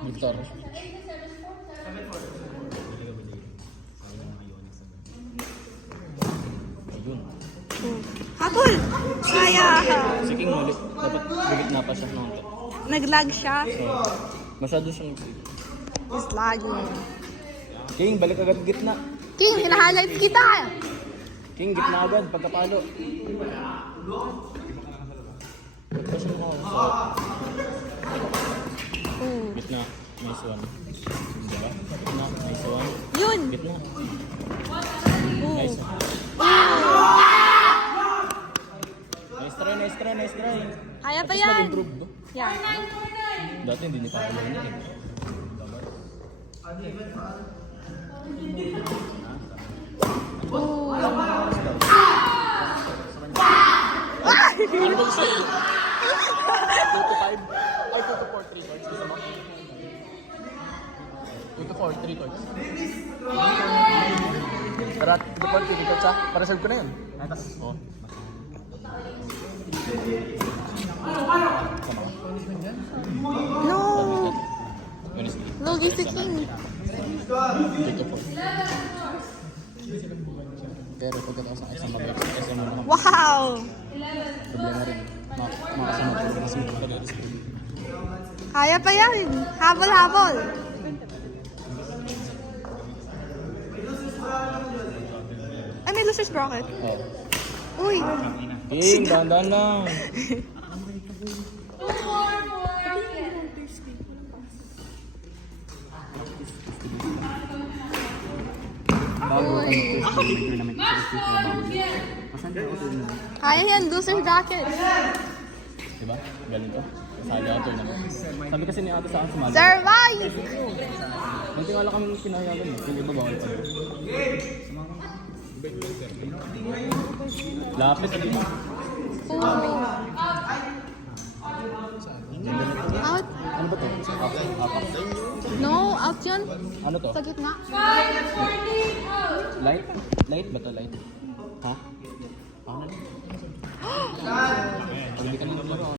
Victor. Ayun. Habol! Kaya! Si King ulit. Dapat bigit na pa siya ng konti. Nag-lag siya. Masyado siyang... Is lagging. King, balik agad gitna. King, hina-highlights kita! King, gitna agad. Pagkapalo. Pagka siya mo. Gitna. Nice one. Diba? Gitna. Nice one. Yun! Gitna. Nice one. Nice try. Kaya pa Tapos yan! nag-improve, no? Yeah. Dati hindi niya pa yan. Ooh. Ano ba gusto? 2 to 5? Ay, 2 to 4, 3 cards. Gusto mo? 2 to 4, 3 cards. Tara, 2 to 4, 3 cards ha? Para serve ko na yun. Oo. Sama ka? No! Honestly. Logi si King. 2 to 4. Pero pagkatapos sa mabay, kasi mo naman. Wow! Problema rin. Makasama ko kasi magpapagalit sa problema. Kaya pa yan! Habol! Ay, may loser's bracket. Oo. Uy! King, dahan-dahan lang. Bago ako mag-tournament sa Kaya yan, loser's bracket. diba? Galing ko. Kasali ako tournament. Sabi kasi ni ate sa akin sumali. Survive! Munti nga lang kami pinahayagan eh. Yung iba bawal pa. Lapit din. Out? Ano ba to? Apak. No, out yun. Ano to? Sa gitna. Light? Light ba to? Light? Ha? Ano?